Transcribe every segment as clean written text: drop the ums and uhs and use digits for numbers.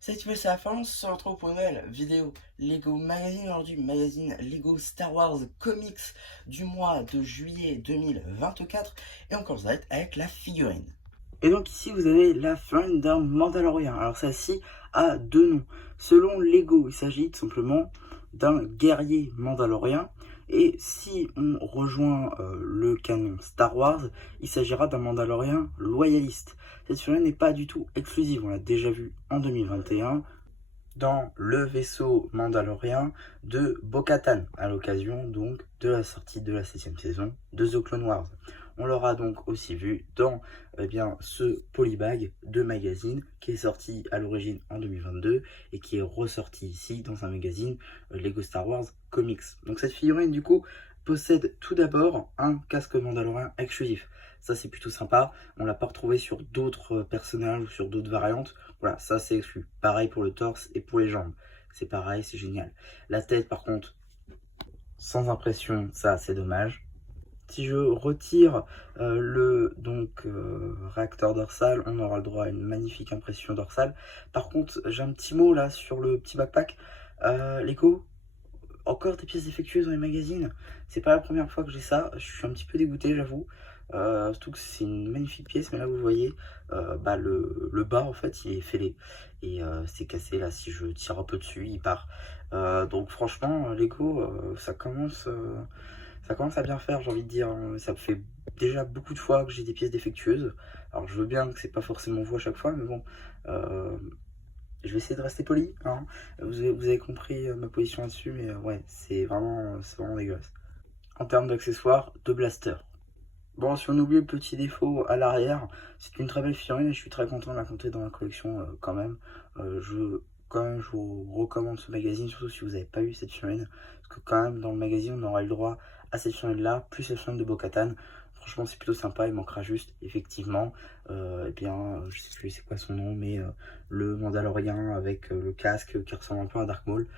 Salut tout le monde, c'est la fin, on se retrouve pour une nouvelle vidéo Lego Magazine. Aujourd'hui, magazine Lego Star Wars Comics du mois de juillet 2024. Et on commence direct avec la figurine. Et donc ici, vous avez la figurine d'un Mandalorian. Alors celle-ci a deux noms. Selon Lego, il s'agit tout simplement d'un guerrier mandalorien. Et si on rejoint le canon Star Wars, il s'agira d'un Mandalorien loyaliste. Cette figurine n'est pas du tout exclusive, on l'a déjà vu en 2021 dans le vaisseau mandalorien de Bo-Katan, à l'occasion donc de la sortie de la 7ème saison de The Clone Wars. On l'aura donc aussi vu dans ce polybag de magazine qui est sorti à l'origine en 2022 et qui est ressorti ici dans un magazine Lego Star Wars Comics. Donc cette figurine du coup possède tout d'abord un casque mandalorien exclusif. Ça c'est plutôt sympa, on l'a pas retrouvé sur d'autres personnages ou sur d'autres variantes. Voilà, ça c'est exclu. Pareil pour le torse et pour les jambes. C'est pareil, c'est génial. La tête par contre, sans impression, ça c'est dommage. Si je retire réacteur dorsal, on aura le droit à une magnifique impression dorsale. Par contre, j'ai un petit mot là sur le petit backpack. Lego, encore des pièces défectueuses dans les magazines. C'est pas la première fois que j'ai ça. Je suis un petit peu dégoûté, j'avoue. Surtout que c'est une magnifique pièce, mais là vous voyez, le bas en fait il est fêlé et c'est cassé. Là, si je tire un peu dessus, il part. Donc franchement, Lego, ça commence à bien faire, j'ai envie de dire. Ça fait déjà beaucoup de fois que j'ai des pièces défectueuses. Alors je veux bien que c'est pas forcément vous à chaque fois, mais bon. Je vais essayer de rester poli, hein. Vous avez compris ma position là-dessus, mais ouais, c'est vraiment dégueulasse. En termes d'accessoires, de blaster. Bon, si on oublie le petit défaut à l'arrière, c'est une très belle figurine et je suis très content de la compter dans la collection quand même. Je vous recommande ce magazine, surtout si vous n'avez pas eu cette figurine. Parce que quand même, dans le magazine, on aura le droit à cette figurine-là, plus la figurine de Bo-Katan. Franchement, c'est plutôt sympa. Il manquera juste, effectivement, je sais plus c'est quoi son nom, mais le Mandalorian avec le casque qui ressemble un peu à Dark Maul.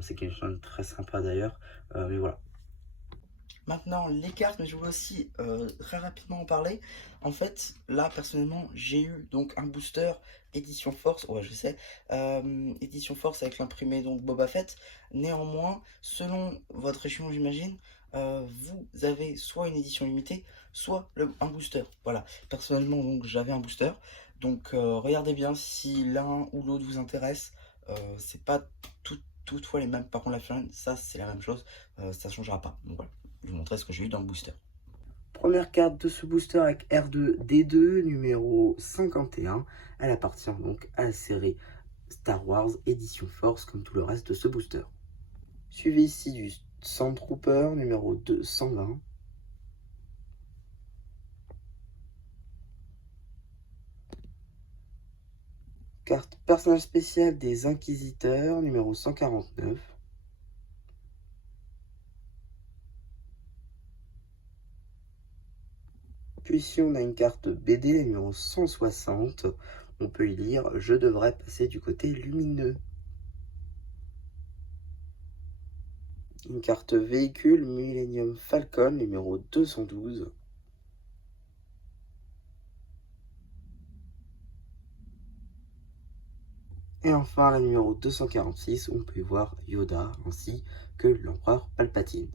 C'est quelque chose de très sympa d'ailleurs. Mais voilà. Maintenant, les cartes, mais je voulais aussi très rapidement en parler. En fait, là, personnellement, j'ai eu donc un booster édition Force, ouais, je sais, édition Force avec l'imprimé donc Boba Fett. Néanmoins, selon votre échelon, j'imagine, vous avez soit une édition limitée, soit un booster. Voilà, personnellement, donc j'avais un booster. Donc, regardez bien si l'un ou l'autre vous intéresse. C'est pas toutefois les mêmes. Par contre, la figurine, ça, c'est la même chose. Ça changera pas. Donc voilà. Je vais vous montrer ce que j'ai eu dans le booster. Première carte de ce booster avec R2D2 numéro 51. Elle appartient donc à la série Star Wars Edition Force comme tout le reste de ce booster. Suivi ici du Sandtrooper numéro 220. Carte personnage spécial des Inquisiteurs numéro 149. Puis ici on a une carte BD numéro 160. On peut y lire « Je devrais passer du côté lumineux ». Une carte véhicule Millennium Falcon numéro 212. Et enfin la numéro 246 où on peut y voir Yoda ainsi que l'empereur Palpatine.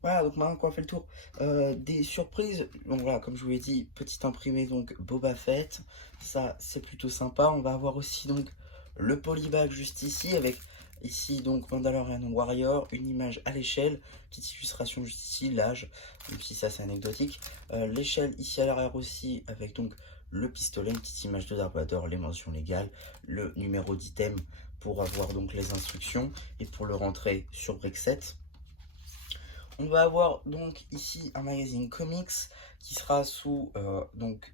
Voilà, donc maintenant qu'on a fait le tour des surprises, donc voilà, comme je vous l'ai dit, petit imprimé donc Boba Fett, ça c'est plutôt sympa. On va avoir aussi donc le polybag juste ici avec ici donc Mandalorian Warrior, une image à l'échelle, petite illustration juste ici, l'âge, même si ça c'est anecdotique. L'échelle ici à l'arrière aussi avec donc le pistolet, une petite image de Darth Vader, les mentions légales, le numéro d'item pour avoir donc les instructions et pour le rentrer sur Brick7. On va avoir donc ici un magazine comics qui sera sous donc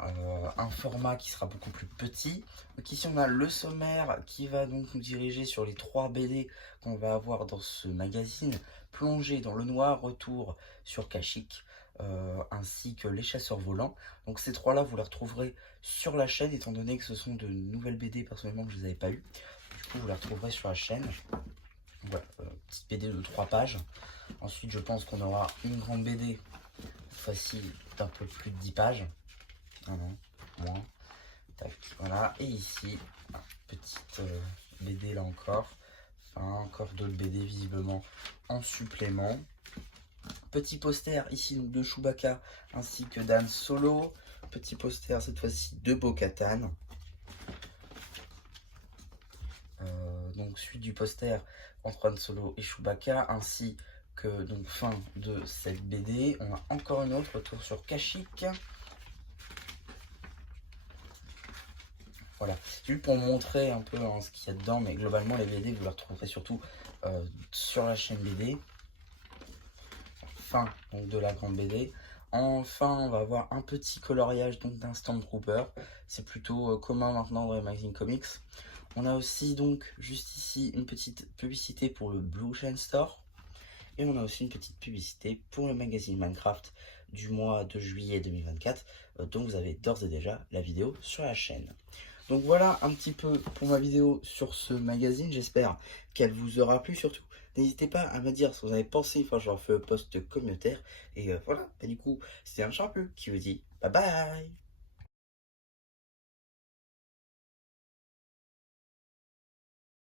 un format qui sera beaucoup plus petit. Donc ici on a le sommaire qui va donc nous diriger sur les 3 BD qu'on va avoir dans ce magazine. Plongée dans le noir, retour sur Kashyyyk, ainsi que les chasseurs volants. Donc ces 3 là vous les retrouverez sur la chaîne étant donné que ce sont de nouvelles BD personnellement que je les avais pas eu. Du coup vous les retrouverez sur la chaîne. Voilà, petite BD de 3 pages. Ensuite, je pense qu'on aura une grande BD Cette fois-ci, d'un peu plus de 10 pages. Non, non, moins. Tac, voilà. Et ici, petite BD là encore. Enfin, encore d'autres BD visiblement en supplément. Petit poster ici de Chewbacca ainsi que d'Han Solo. Petit poster cette fois-ci de Bo-Katan. Donc suite du poster entre Han Solo et Chewbacca, ainsi que donc fin de cette BD. On a encore une autre, retour sur Kashyyyk. Voilà, c'est juste pour montrer un peu ce qu'il y a dedans, mais globalement les BD vous les retrouverez surtout sur la chaîne BD. Fin donc de la grande BD. Enfin, on va avoir un petit coloriage donc d'un Stormtrooper. C'est plutôt commun maintenant dans les magazines comics. On a aussi donc juste ici une petite publicité pour le Blue Ocean Store. Et on a aussi une petite publicité pour le magazine Minecraft du mois de juillet 2024. Donc vous avez d'ores et déjà la vidéo sur la chaîne. Donc voilà un petit peu pour ma vidéo sur ce magazine. J'espère qu'elle vous aura plu surtout. N'hésitez pas à me dire ce que vous avez pensé. Enfin, je leur fais un post communautaire. Et voilà, et du coup, c'était un champion qui vous dit bye bye.